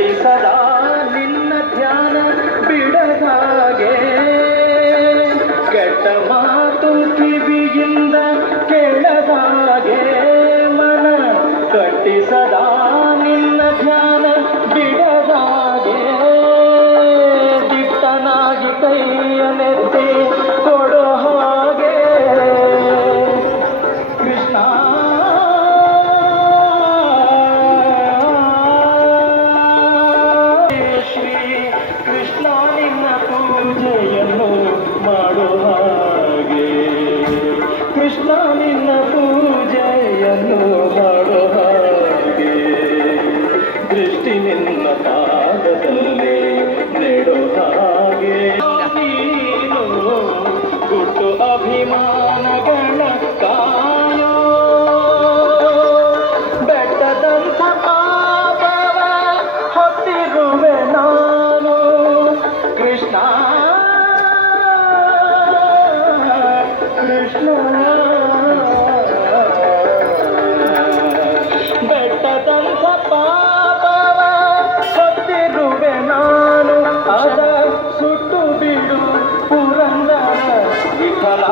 ಕಟ್ಟಿ ಸದಾ ನಿನ್ನ ಧ್ಯಾನ ಬಿಡದಾಗೆ ಕೆಟ್ಟ ಮಾತು ಕಿವಿಯಿಂದ ಕೇಳದಾಗೆ ಮನ ಕಟ್ಟಿ ಸದಾ ನಿನ್ನ ಧ್ಯಾನ ಬಿಡದಾಗೆ ದಿಟ್ಟನಾಗಿ ಕೈಯನೆತ್ತಿ ಕೊಡೋ ಹಾಗೆ ಕೃಷ್ಣ ಶ್ರೀ ಕೃಷ್ಣ ನಿನ್ನ ಪೂಜೆಯನ್ನು ಮಾಡೋ ಹಾಗೆ ಕೃಷ್ಣ ನಿನ್ನ ಪೂಜೆಯನ್ನು ಮಾಡೋ ಹಾಗೆ ದೃಷ್ಟಿ ನಿನ್ನ ಪಾದದಲ್ಲಿ ನೆಡೋ ಹಾಗೆ ನೀನು ಗುಟ್ಟು ಅಭಿಮಾನಗಳ ಕಾಯೋ ಬೆಟ್ಟದಂಥ ಪಾಪವ ಹೊತ್ತಿರುವೆ ನಾನು ಕೃಷ್ಣ ಕೃಷ್ಣ ಬೆಟ್ಟದಂಥ ಪಾಪವ ಹೊತ್ತಿರುವೆ ನಾನು ಅದ ಸುಟ್ಟು ಬಿಡು ಪುರಂದರ ವಿಠಲ